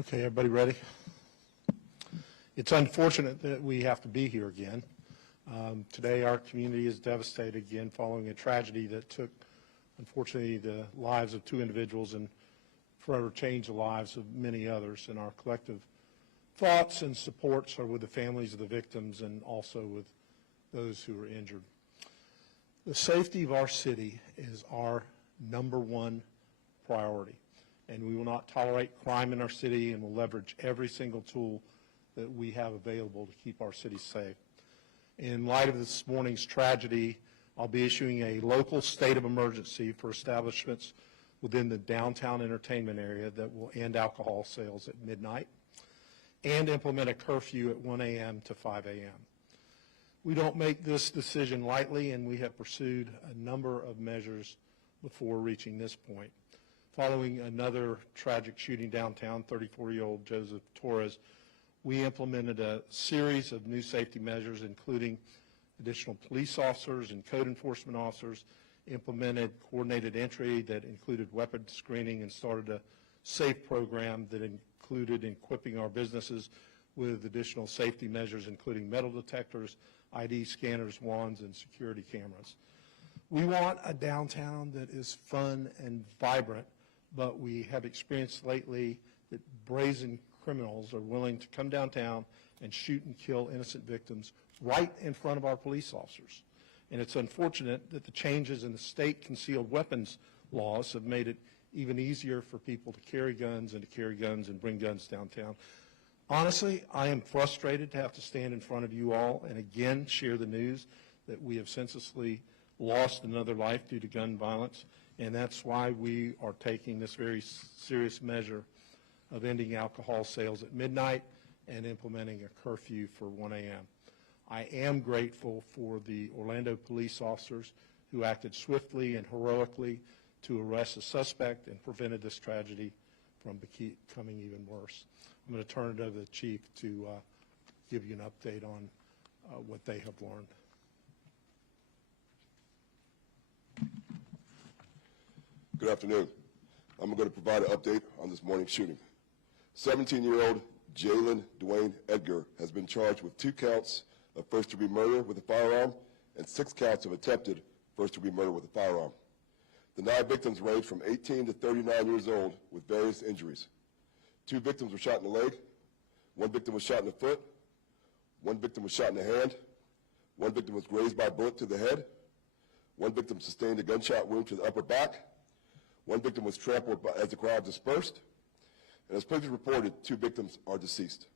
Okay, everybody ready? It's unfortunate that we have to be here again. Today our community is devastated again following a tragedy that took, unfortunately, the lives of 2 individuals and forever changed the lives of many others. And our collective thoughts and supports are with the families of the victims and also with those who were injured. The safety of our city is our #1 priority, and we will not tolerate crime in our city, and will leverage every single tool that we have available to keep our city safe. In light of this morning's tragedy, I'll be issuing a local state of emergency for establishments within the downtown entertainment area that will end alcohol sales at midnight and implement a curfew at 1 a.m. to 5 a.m. We don't make this decision lightly, and we have pursued a number of measures before reaching this point. Following another tragic shooting downtown, 34-year-old Joseph Torres, we implemented a series of new safety measures, including additional police officers and code enforcement officers, implemented coordinated entry that included weapon screening, and started a SAFE program that included equipping our businesses with additional safety measures, including metal detectors, ID scanners, wands, and security cameras. We want a downtown that is fun and vibrant, but we have experienced lately that brazen criminals are willing to come downtown and shoot and kill innocent victims right in front of our police officers. And it's unfortunate that the changes in the state concealed weapons laws have made it even easier for people to carry guns and bring guns downtown. Honestly, I am frustrated to have to stand in front of you all and again share the news that we have senselessly lost another life due to gun violence, and that's why we are taking this very serious measure of ending alcohol sales at midnight and implementing a curfew for 1 a.m. I am grateful for the Orlando police officers who acted swiftly and heroically to arrest a suspect and prevented this tragedy from becoming even worse. I'm going to turn it over to the Chief to give you an update on what they have learned. Good afternoon. I'm going to provide an update on this morning's shooting. 17-year-old Jalen Dwayne Edgar has been charged with 2 counts of first-degree murder with a firearm and 6 counts of attempted first-degree murder with a firearm. The 9 victims range from 18 to 39 years old with various injuries. 2 victims were shot in the leg, 1 victim was shot in the foot, 1 victim was shot in the hand, 1 victim was grazed by a bullet to the head, 1 victim sustained a gunshot wound to the upper back, 1 victim was trampled as the crowd dispersed, and as previously reported, 2 victims are deceased.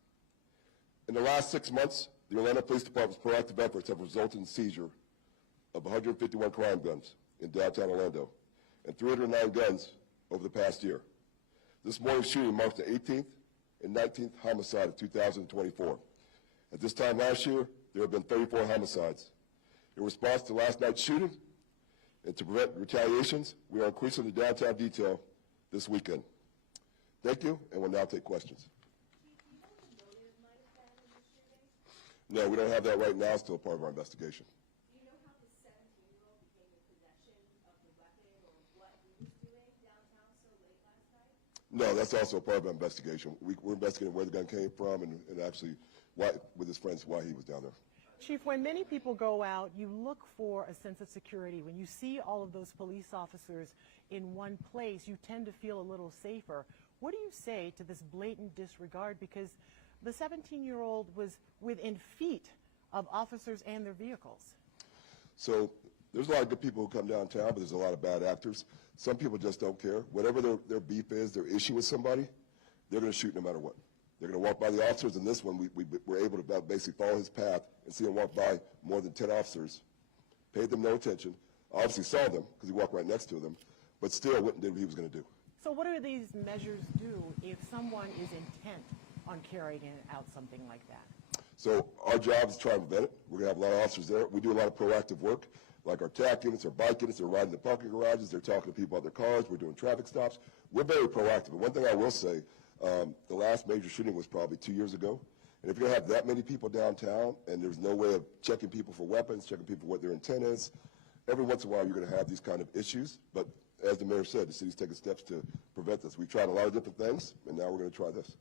In the last 6 months, the Orlando Police Department's proactive efforts have resulted in seizure of 151 crime guns in downtown Orlando and 309 guns over the past year. This morning's shooting marks the 18th and 19th homicide of 2024. At this time last year, there have been 34 homicides. In response to last night's shooting and to prevent retaliations, we are increasing the downtown detail this weekend. Thank you, and we'll now take questions. No, we don't have that right now. It's still part of our investigation. Do you know how the 17-year-old became in possession of the weapon or what he was doing downtown so late last night? No, that's also a part of our investigation. We're investigating where the gun came from and actually why, with his friends, why he was down there. Chief, when many people go out, you look for a sense of security. When you see all of those police officers in one place, you tend to feel a little safer. What do you say to this blatant disregard? Because the 17-year-old was within feet of officers and their vehicles. So there's a lot of good people who come downtown, but there's a lot of bad actors. Some people just don't care. Whatever their beef is, their issue with somebody, they're going to shoot no matter what. They're going to walk by the officers. In this one, we were able to basically follow his path and see him walk by more than 10 officers, paid them no attention, obviously saw them because he walked right next to them, but still went and did what he was going to do. So what do these measures do if someone is intent on carrying out something like that? So our job is to try and prevent it. We're going to have a lot of officers there. We do a lot of proactive work, like our TAC units, our bike units, they're riding the parking garages, they're talking to people about their cars, we're doing traffic stops. We're very proactive. And one thing I will say, the last major shooting was probably 2 years ago. And if you're going to have that many people downtown and there's no way of checking people for weapons, checking people what their intent is, every once in a while you're going to have these kind of issues. But as the mayor said, the city's taking steps to prevent this. We've tried a lot of different things, and now we're going to try this.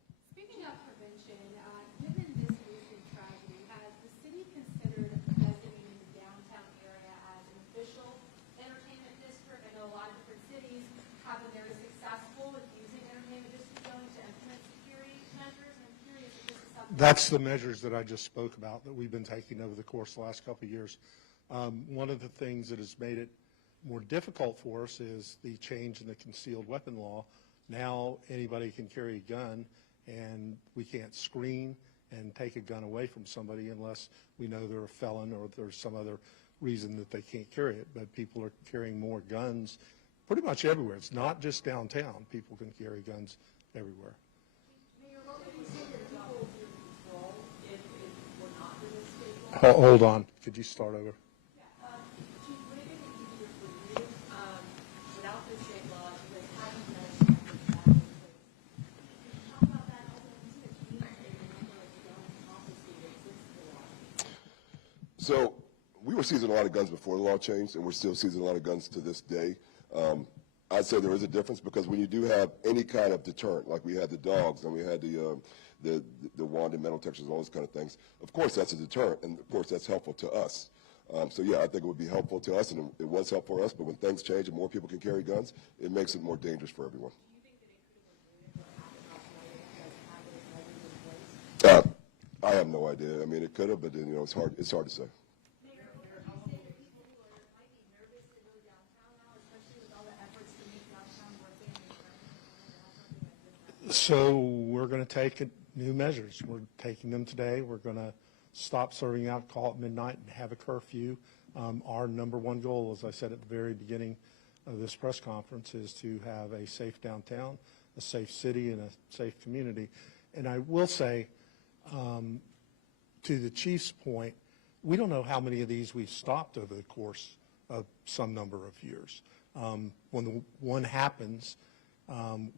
have been very successful with using entertainment district zoning to implement security measures, and I'm curious if this is something. That's the measures that I just spoke about that we've been taking over the course of the last couple of years. One of the things that has made it more difficult for us is the change in the concealed weapon law. Now anybody can carry a gun, and we can't screen and take a gun away from somebody unless we know they're a felon or there's some other reason that they can't carry it. But people are carrying more guns pretty much everywhere. It's not just downtown. People can carry guns everywhere. Mayor, what would you say that people would control if it were not for this state law? Hold on. Could you start over? Chief, would it be easier for you, without this state law, because having measures like that in place? Can you talk about that? Also, we see a community in the number of guns confiscated since the law. So we were seizing a lot of guns before the law changed, and we're still seizing a lot of guns to this day. I'd say there is a difference because when you do have any kind of deterrent, like we had the dogs and we had the wand and metal detectors, all those kind of things, of course that's a deterrent, and of course that's helpful to us. So yeah, I think it would be helpful to us, and it was helpful for us, but when things change and more people can carry guns, it makes it more dangerous for everyone. I have no idea. I mean, it could have, but it's hard to say. Mayor, what would you say to people who might be nervous to go downtown now, especially with all the efforts to make downtown more family friendly? So we're going to take new measures. We're taking them today. We're going to stop serving alcohol at midnight and have a curfew. Our number one goal, as I said at the very beginning of this press conference, is to have a safe downtown, a safe city, and a safe community. And I will say, to the chief's point, we don't know how many of these we've stopped over the course of some number of years. When the one happens,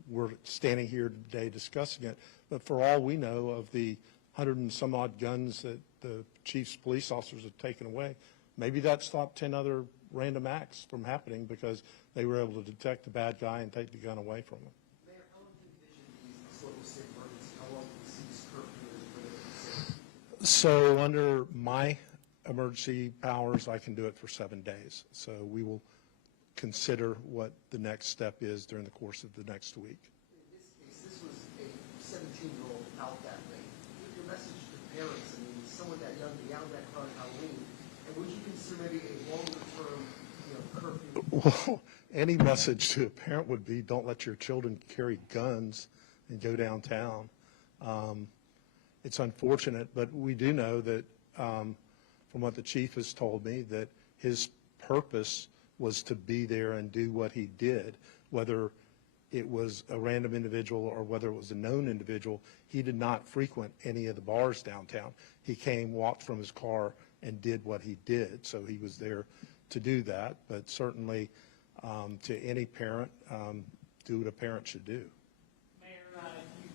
we're standing here today discussing it, but for all we know of the 100 and some odd guns that the chief's police officers have taken away, maybe that stopped 10 other random acts from happening because they were able to detect the bad guy and take the gun away from him. Mayor, how long do you envision these local state emergencies? How long do you see this curfew as? So under my emergency powers, I can do it for 7 days. So we will consider what the next step is during the course of the next week. In this case, this was a 17-year-old out that late. Your message to parents, I mean, someone that young, be out that car on Halloween, and would you consider maybe a longer-term, curfew? Well, any message to a parent would be don't let your children carry guns and go downtown. It's unfortunate, but we do know that from what the chief has told me, that his purpose was to be there and do what he did, whether it was a random individual or whether it was a known individual. He did not frequent any of the bars downtown. He came, walked from his car, and did what he did. So he was there to do that. But certainly, to any parent, do what a parent should do. Mayor, you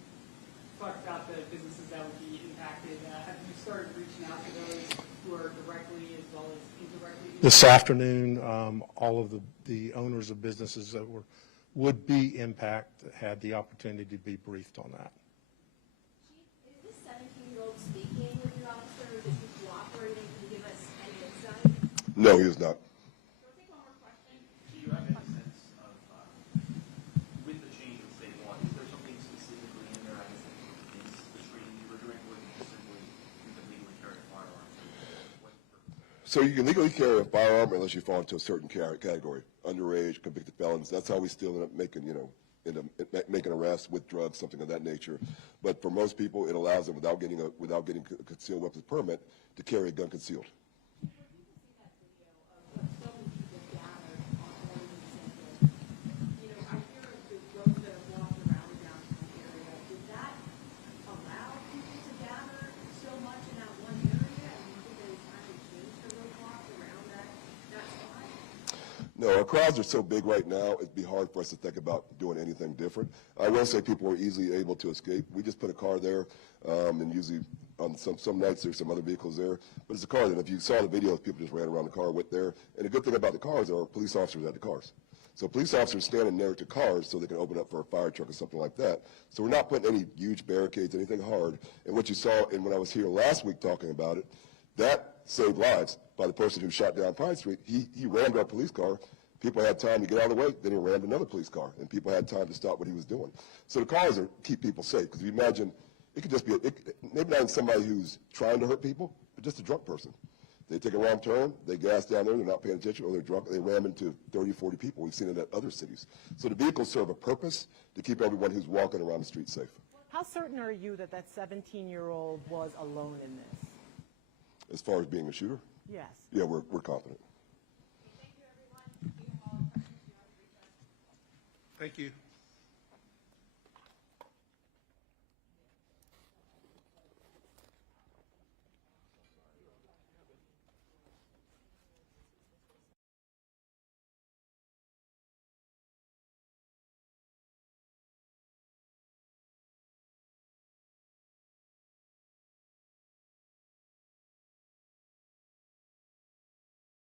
talked about the businesses that would be impacted. Have you started reaching out to those who are directly as well as indirectly? This afternoon, all of the owners of businesses that would be impacted had the opportunity to be briefed on that. Chief, is this 17-year-old speaking with your officer, or is he cooperating? Can you give us any insight? No, he is not. We'll take one more question. Do you have any sense of, with the change of state law, is there something specifically in there, I guess, that is the training you were doing, or is it just simply you can legally carry a firearm? So you can legally carry a firearm unless you fall into a certain category, underage, convicted felons. That's how we still end up making, making arrests with drugs, something of that nature. But for most people, it allows them, without getting a concealed weapons permit, to carry a gun concealed. When people see that video of so many people gathered on Oregon Central, I hear of the roads that have walked around the downtown area. Did that allow people to gather so much in that one area? And you think that it's time to change the roadblocks around that spot? No, our crowds are so big right now, it'd be hard for us to think about doing anything different. I will say people are easily able to escape. We just put a car there, and usually on some nights there's some other vehicles there. But it's a car that if you saw the videos, people just ran around the car with there. And the good thing about the cars are police officers at the cars. So police officers standing near to cars so they can open up for a fire truck or something like that. So we're not putting any huge barricades, anything hard. And what you saw, and when I was here last week talking about it, that saved lives by the person who shot down Pine Street. He rammed our police car, People had time to get out of the way, then he rammed another police car, and people had time to stop what he was doing. So the cars keep people safe, because if you imagine, it could just be, maybe not even somebody who's trying to hurt people, but just a drunk person. They take a wrong turn, they gas down there, they're not paying attention, or they're drunk, they ram into 30, 40 people. We've seen it at other cities. So the vehicles serve a purpose to keep everyone who's walking around the street safe. How certain are you that that 17-year-old was alone in this? As far as being a shooter, Yes. yeah, we're confident. Thank you, everyone. If you have all questions, you have to reach out. Thank you.